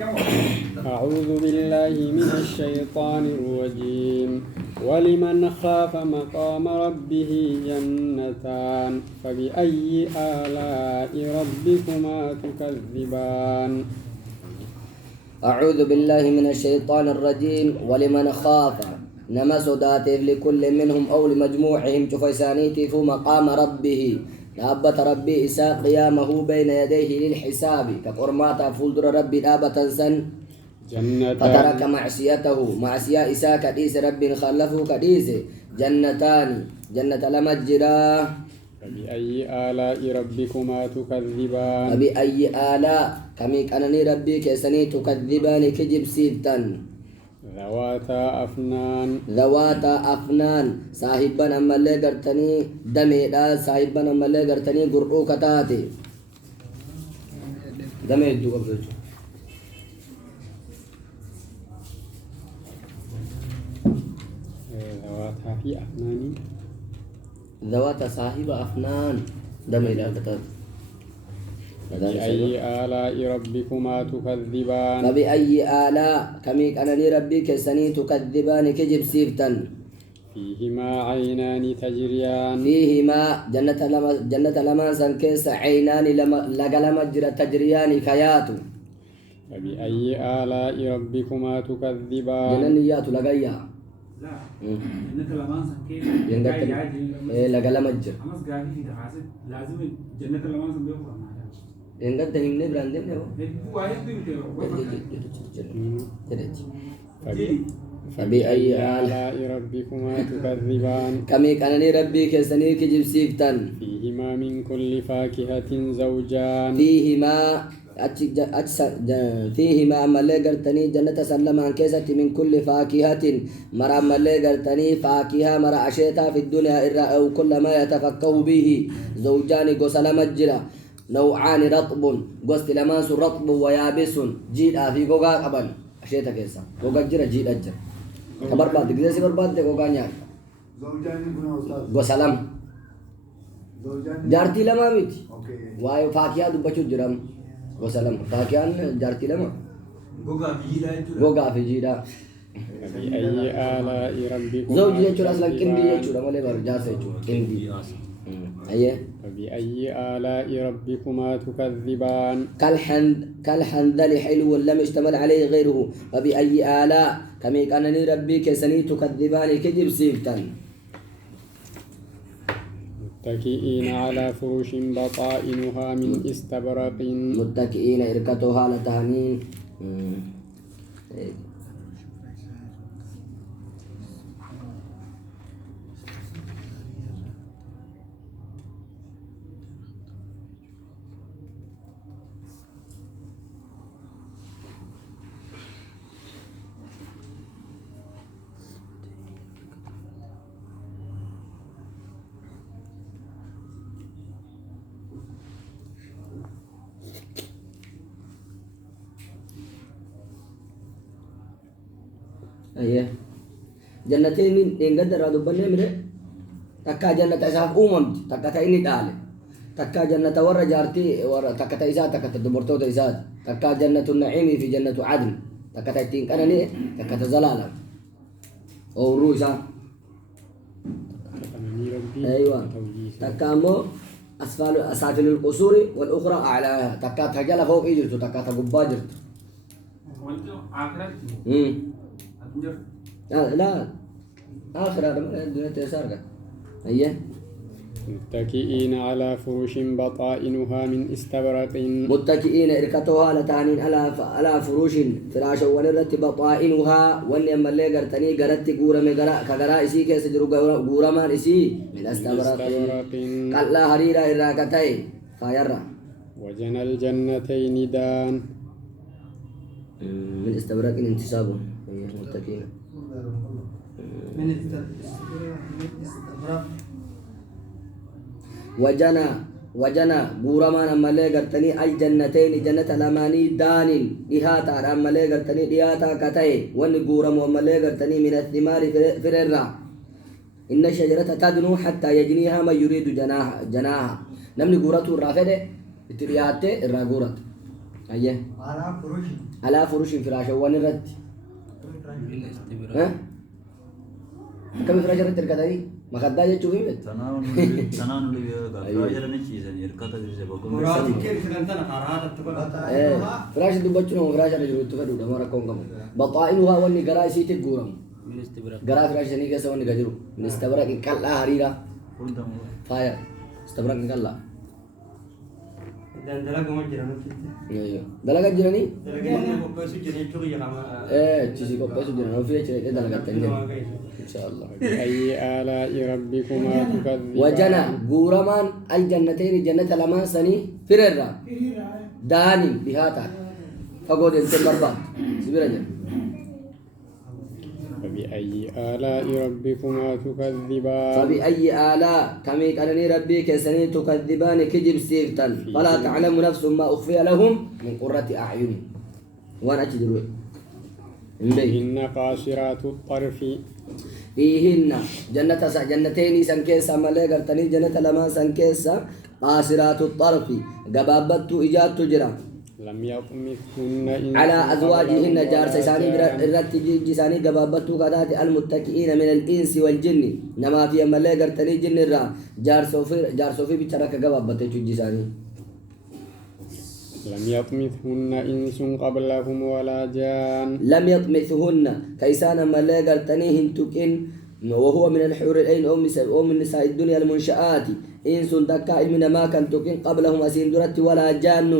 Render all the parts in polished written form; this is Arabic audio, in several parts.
أعوذ بالله من الشيطان الرجيم ولمن خاف مقام ربه جنتان فبأي آلاء ربكما تكذبان أعوذ بالله من الشيطان الرجيم ولمن خاف نما صداته لكل منهم أو لمجموعهم تفيسانيتي في مقام ربه دابة ربي إساء قيامه بين يديه للحساب كقرمات فولدر ربي دابة سن فترك معصية إساء كديس ربي خلفه كديس جنتان جنة لمجرا فبأي آلاء ربكما تكذبان فبأي آلاء كميك أنني ربي كيسني تكذبان كجب سيبتن ذواتا أفنان صاحبا أما اللي قرتني دمي دا صاحبا أما اللي قرتني قرؤو كتاتي دمي دو قبل ذواتا في أفنان ذواتا صاحب أفنان دمي دا كتاتي فبأي آلاء ربكما تكذبان فبأي آلاء كميك أنني ربي كيسني تكذبان كجب سيفتن فيهما عينان تجريان فيهما جنة لما سنكيس عينان لما جرى تجريان كياتو فبأي آلاء ربكما تكذبان جننيات لغايا لا جنة لما سنكيس لغا جرى أمس قاعد في دعاسة لازم جنة لما سنكيس إنك تهمني براندم له فبأي آلاء ربكما تكذبان كميك أنني ربي كيسني كجب سيفتن فيهما من كل فاكهة زوجان فيهما أما اللي قرتني جنة سلم عن كيسة من كل فاكهة مرا أما اللي قرتني فاكهة مرا عشيتها في الدنيا إرى أو كل ما يتفقه به زوجان قسل مجرى نوعان رطب قست لماس رطب ويابس جيد في قوقا قبل عشيتها كيسة قوقا جرى جيد أجر خبر بعد كذا سبر بعد قوقا نيان زوجان يكونوا أستاذ قسلم جارتي لما ميت اوكي وايو فاكهة دبچو جرم وسلام فاكهة جارتي لما قوقا في جيدا فبأي آلاء ربكما زوج يجور أصلا كندي يجور مالي برجاس يجور كندي أيه فبأي آلاء ربكما تكذبان كالحنظل حلو لم يشتمل عليه غيره فبأي آلاء كميك أنني ربي كسني تكذبان كجب سيفتن متكئين على فرش بطائنها من استبرق متكئين إركتها لتهنين أيه جنتين إن قدر هذا بني منه تكا جنة إسحاق أممت تكا تيني دالة تكا جنة ورا جارتي ورا تكا تيسات تكا تدبرتو تيسات تكا جنة النعيم في جنة عدن تكا تيتين كان ني تكا تزلالا أو روسا أيوة تكا مو أسفل القصور والأخرى أعلاها تكا تجلا فوق إجرتو تكا تقبا جرتو لا آخر هذا الدنيا تسارق أيه متكئين على فرش بطائنها من استبرق متكئين إركتها لتانين على فروش فراش ولرت بطائنها ونيم اللي قرتني قرت قورم كقراء إسي كيس جرو قورمان إسي من استبرق قال لا هريرا إراكتين فايرا وجنى الجنتين دان من استبرق انتسابه متكئين من استبرق وجنا غورمان أمالي قرتني أي جنتين جنة لماني دانين إهاتا أمالي قرتني إهاتا كتاي وان غورم أمالي قرتني من الثمار فررا إن الشجرة تدنو حتى يجنيها ما يريد جناها نمني غورته الرافده اترياته الراغورت أيه على فروش على فروش فراش ونرد ها كم فراش رد تركضي ما خدها يجوا فيه تناول اللي فراش اللي نشيزن يركض اللي بقول مراتي كيف كذا قرارات تقول فراش دبتشون فراش رجل تفرد ما ركون كم بطائنها وني قرايسي تجورم قرا فراش ني كسا وني قجرو من استبرق كلا هريرا فاير استبرق كلا dan dalaga ma jiraan ايوه دلقا جيراني dalaga ma ko su jireen tugi yaqama تشي كو بس جيرانو في تشي دلقا تنين ان شاء الله فبأي آلاء ربكما تكذبان وجنا غورمان الجنتين جنة لما سني فررا داني بهاتا فقود التبربا سبيرا فبأي آلاء ربكما تكذبان فبأي آلاء كميك أنني ربي كسني تكذبان كجب سيفتن فلا تعلم نفس ما أخفي لهم من قرة أعين وأنا أجدر إن قاصرات الطرف فيهن جنتين سنكيسا ملي قرتني جنة لما سنكيسا قاصرات الطرف قبابت إجاد تجرى لم يطمثهن إنس على أزواجهن قبلهم جار سيساني ولا جان. برات جساني قبابتو كذات المتكئين من الإنس والجن نما في ملي قرتني جن الرا جار صوفي بترك قبابتو جساني لم يطمثهن إنس قبلهم ولا جان لم يطمثهن كيسان ملي قرتني هنتكين وهو من الحور العين أو من نساء الدنيا المنشآت إنس دكا من ما كان تكين قبلهم أسين درت ولا جان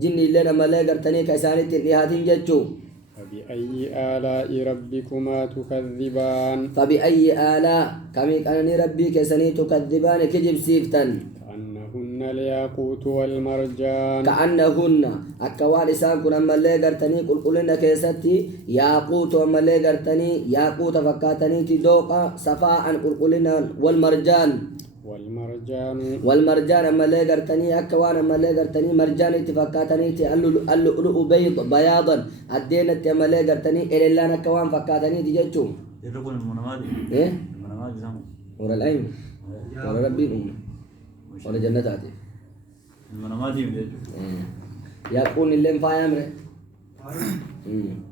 جن لنا ملي قرتني كيسان تنهات ججو فبأي آلاء ربكما تكذبان فبأي آلاء كميك أنني ربي كسني تكذبان كجب سيفتن كأنهن الياقوت والمرجان كأنهن أكوان إسان كن أما اللي قرتني قل لنا كيستي ياقوت أما اللي قرتني ياقوت فكاتني تدوقا صفاء قل لنا والمرجان أما اللي قرتني أكوان أما اللي قرتني مرجان تفكاتني اللؤلؤ بياضا الدينة أما اللي قرتني إلى الله أكوان فكاتني تجتشو يركون المنامات إيه المنامات زمان ورا العين ورا ربي الأمة ورا جنة عتيق المنامات يمدد يكون اللي مفاي أمره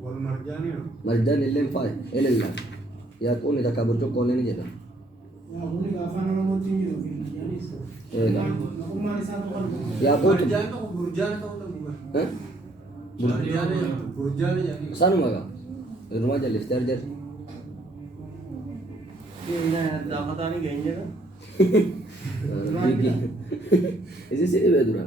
والمرجاني مرجان اللي مفاي إلى الله يكون إذا كبر جو كون لين جدا إيه لا يكون ها سانو ماذا الرماج اللي استرجع daaqataani geenyada إذا سيء بدرا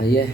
أيه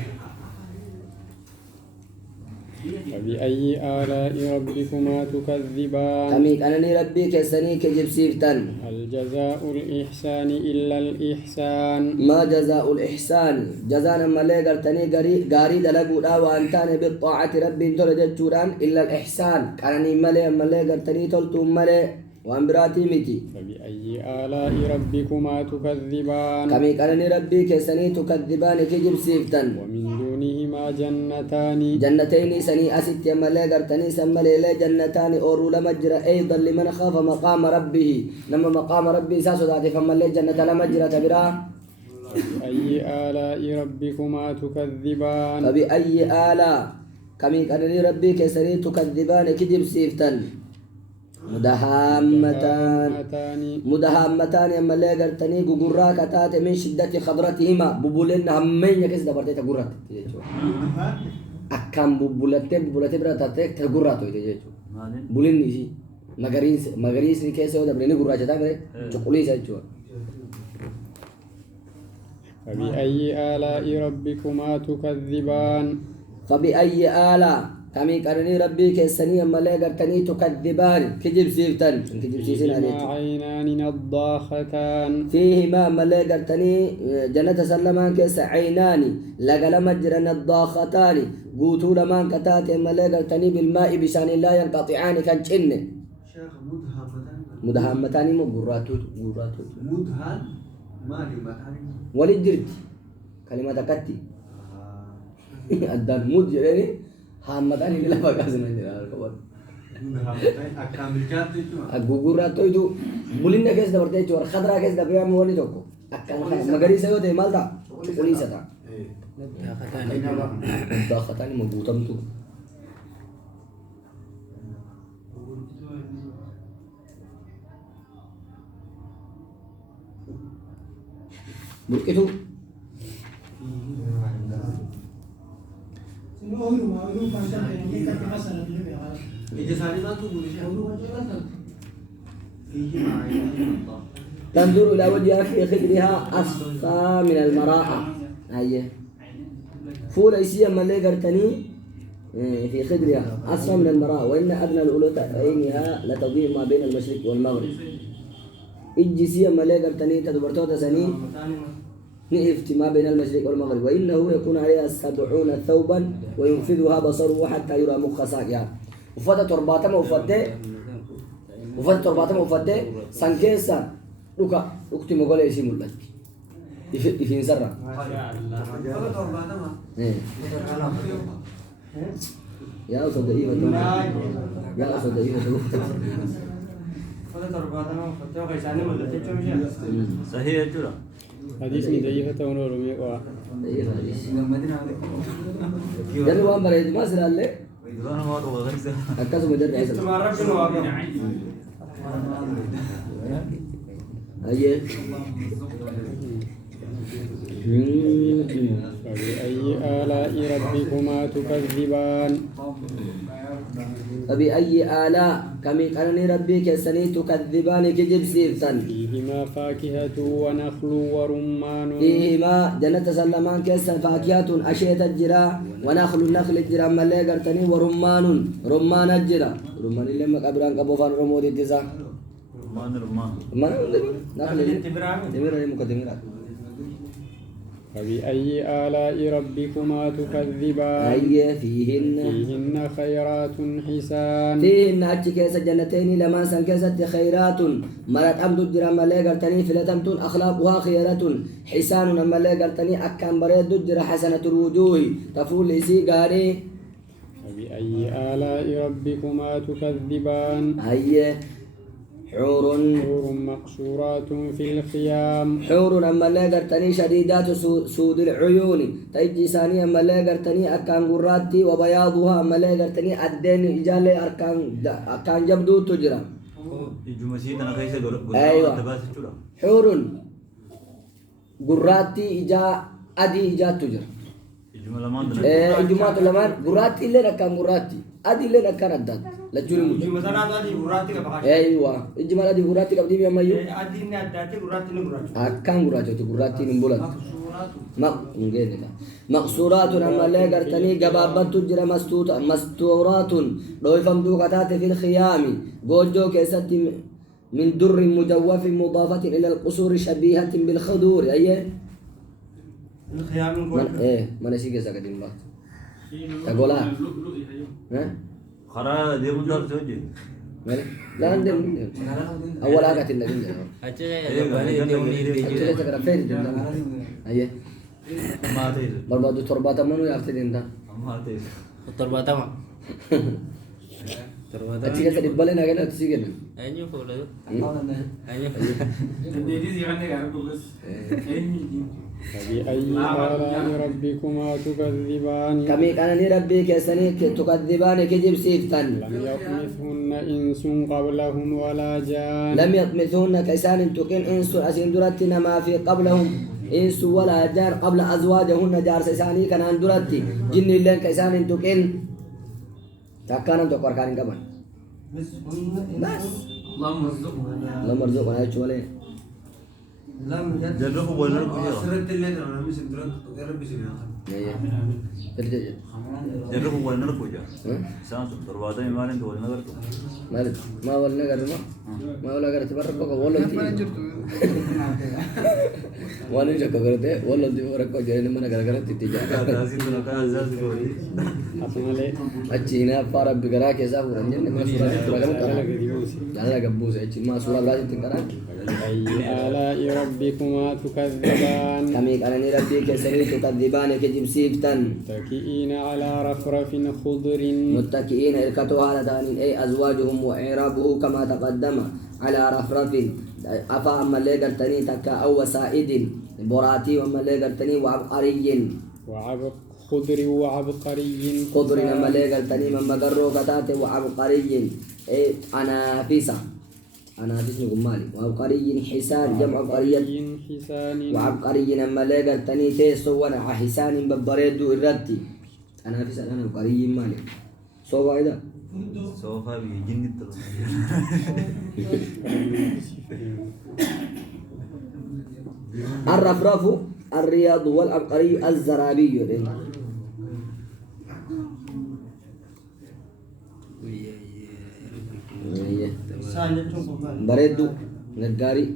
فبأي آلاء ربكما تكذبان كميك أنني ربي كسني كجب سيفتن هل جزاء الإحسان إلا الإحسان ما جزاء الإحسان جزاء ملي قرتني غاري دلقوا لا وأنتاني بالطاعة ربي ترجت جوران إلا الإحسان كانني ملي قرتني تلتم ملي وأمبراتي ميتي فبأي آلاء ربكما تكذبان كمي كانني ربي كسني تكذبان كجب سيفتن ومن دونهما جنتان جنتين سني أسيت ملي قرتني سملي لي جنتان أورو لمجرى أيضا لمن خاف مقام ربه لما مقام ربي ساسو ذاتي فملي جنة لمجرى تبرا فبأي آلاء ربكما تكذبان فبأي آلاء كمي كانني ربي كسني تكذبان كجب سيفتن مدهامتان أما اللي قرتني قرا كتات من شدة خضرتهما ببولن همين يكس دبرتي تقرات أكام ببولتي برا تاتك تقرات ويتجيجو بولن نيجي مغريس كيسه دبرني قرا جتا كره چقولي سايچو فبأي آلاء ربكما تكذبان فبأي آلاء كمي كارني ربي كسني أما لا قرتني تكذبان كجب سيفتن كجب سيسن عليك عينان نضاختان فيهما أما لا قرتني جنة سلمان كيس عينان لقل مجرن الضاختان قوتو لمان كتات أما لا قرتني بالماء بشان لا ينقطعان كالجن شيخ مدهامتان مدهامتان مقراتو مدهان مالي مكاني ولجرت كلمة كتي addaan mud jedhanii haammataan inni lafa kaasna jira qaban. Akkaan bilchaatti jechuudha. Gugurraa to'itu bulinna keessa dabartee jechuudha khadraa keessa dabree amma wanni tokko akkaan magariisa yoo ta'e maal ta'a cuquliisa ta'a. Daakhataan immoo guutamtu. Burqitu Ija isaanii maaltu guurishaa? تنظر إلى وجهها في خدرها أصفى من المراءة أيه فول أيسيا من اللي قرتني في خدرها أصفى من المراءة وإن أدنى الأولوتين لتضيء ما بين المشرق والمغرب إجسيا من اللي قرتني تدبرتو تسني نئفت ما بين المشرق والمغرب وإنه يكون عليها 70 ثوبا وينفذها بصره حتى يرى مخ ساقها وفتة ترباتما وفتة ترباتما وفتة سنكيسا لوكا وقت مقولة يسيم البلد يفين سرّا Kalau torbaatama. يا أصل ضعيفة يا أصل ضعيفة Kalau torbaatama uffattee akka isaanii mul'ate jechuun Sahih jechuudha. حديثني ضعيفة ونورمي ضعيفة حديث جرّي وان بريد ما سر الله Duraan waa tokko keessa. أكاسو مجرّي عيسى Ittuma rabbi nu waaqamu. أيه فبأي آلاء ربكما تكذبان فبأي آلاء كمي قرني ربي كسني تكذبان كجب سيفتن فيهما فاكهة ونخل ورمان فيهما جنة سلمان كسن فاكهة أشيت الجرا ونخل النخل الجرا ملي قرتني ورمان رمان الجرا رمان اللي مقبران قبوفان رمود التزا Rummaan rummaan. رمان نخل Itti biraami. تمير مقدمات فبأي آلاء ربكما تكذبان أي فيهن فيهن خيرات حسان فيهن أتش كيس جنتين لما سن كيست خيرات مرت أبدو الجرا ملي قرتني فلتمتون أخلاقها خيرة حسان ملي قرتني أكام بريد الجرا حسنة الوجوه تفول لسي قاري فبأي آلاء ربكما تكذبان أي حور حور مقصورات في الخيام حور أما لا قرتني شديدات سود العيون تيجي ثانية أما لا قرتني أكان قراتي وبياضها أما لا قرتني الدين إجالي أكان جبدو تجرى Ijuma sii tana keessa Aywa. adda baasa jechuudha. حور قراتي إجا أدي إجا تجرى Ijuma lamaan tana. إجماعات لمان قراتي اللي أكان قراتي أدي اللي أكان أداد لجوري مجرى Ijuma sanaa adii gurraatti qaba qaba. أيوة إجماع أدي قراتي قبدي بيا مايو Adiin addaatti gurraatti ni gurraachu. أكان قراتي قراتي نبولت Suuraatu. مقصورات أما لا قرتني جبابات تجرى مستورات رويفم دوكتات في الخيام جوجو كيست من در مجوف مضافة إلى القصور شبيهة بالخدور أيه Khiyaamin من kun. إيه من أشيك سكتين بقى تقولها ها Karaa deemuun taatu hojii. لا عندهم أول حاجة تنقل Achi أتلا تقرأ فين أيه Ammaa ta'e. بربادو تربات منو يعرفين ده Ammaa ta'e. Torbaatama. Torbaatama. أتيجي تدبلنا كنا تسيجنا Eenyu fuula? Hmm? Eenyu? فبأي آلاء ربكما تكذبان كمي كان ربي كسني تكذبان كجب سيفتن لم يطمثهن إنس قبلهم ولا جان لم يطمثهن كيسان تكن إنس أسين درتنا ما في قبلهم إنس ولا جار قبل أزواجهن جار سيساني كان عن درتي جن لين كيسان تكن تكانم تقر كان كمان بس اللهم ارزقنا. لما رزقنا يا شوالين Lam yad. Jarri kun wal narku jira. Asirratti illee dha namni sin dura rabbi sin haa. Jarri kun wal narku jira. Isaan sun torbaatamii maaliin wal nagartu. مالك ما ولا نقدر ما ولا قدرت برا بقى ولا تي وانا جاك قدرت ولا تي برا كو جاي من قدرت تيجي Kaasiin tun akka azaazii gooti. أطمالي أجينا فارب بقراك يا زاهر أنجل ما سورة على تقرأ قديموسي جعلنا قبوس أجي ما سورة براسي تقرأ أي آلاء ربكما تكذبان كميك أنا نربي كسري تكذبان كجيب سيفتن متكئين على رفرف خضر متكئين إركتوا على دان أي أزواجهم وإعرابه كما تقدم على رفرف أفا أما اللي قرتني تكا أو وسائد براتي وأما اللي قرتني وعبقري خضر وعبقري خضر أما اللي قرتني من مقرو قتات وعبقري أي أنافسة أنافس نقول مالي وعبقري حسان جمع قرية حسان وعبقري أما اللي قرتني تيسو وانا حسان ببريدو الردي أنافس أنا عبقري مالي صوبا إذا سوف بيجين التلون الرفرف الرياض والعبقري الزرابي Saan jechuun qofaan. bareeddu gargaarii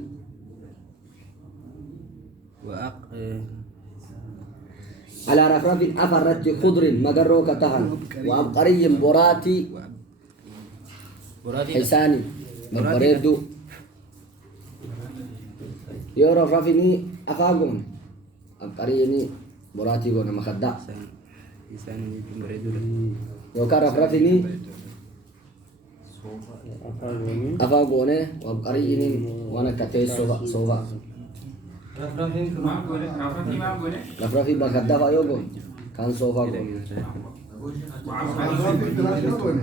على رفرف أفرت خضر مقرو كتهن وعبقري براتي حساني ببريدو يو رفرفني أفاقون عبقريني براتي قونا مخدع يو كان رفرفني أفاقوني وعبقريني وانا كتير صوفا Rafrafin رفرفي بخدع فايوغون كان صوفا قون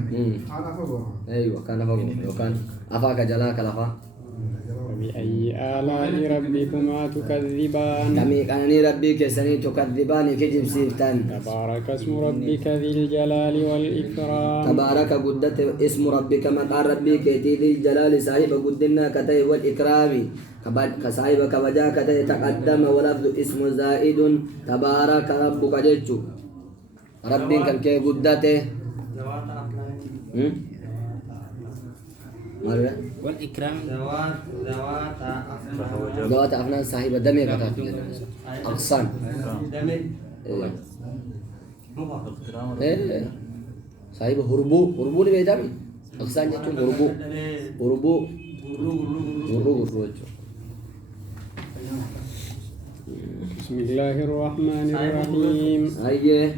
ايوه كان فوق لو كان افاك جلاك لفا فبأي آلاء ربكما تكذبان كمي كان ربي كسني تكذبان كجب سيفتان تبارك اسم ربك ذي الجلال والإكرام تبارك قدت اسم ربك مقال ربي كتي ذي الجلال صاحب قدنا كتي والإكرام كصاحب كبجا كتي تقدم ولفظ اسم زائد تبارك ربك جيتشو ربي كان كي قدته Zawata Afnan. مالولا والإكرام Zawata Afnan. دوات أفنان صاحب دمي كتاب أقصان Dami. إيه. Muka. اخترام إيه صاحب هربو اللي بيدامي أقصان جتون هربو غرو جتون بسم الله الرحمن الرحيم أيه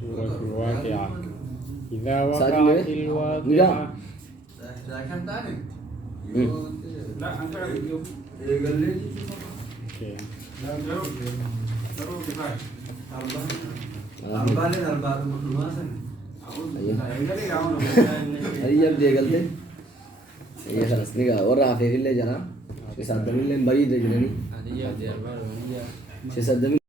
سورة الواقعة إذا سادة وقعت إيه؟ الواقعة أوكي. أيه يبدي قلت أيه خلاص نيجا ورا في اللي جرا شو صدق من اللي بعيد جنني شو صدق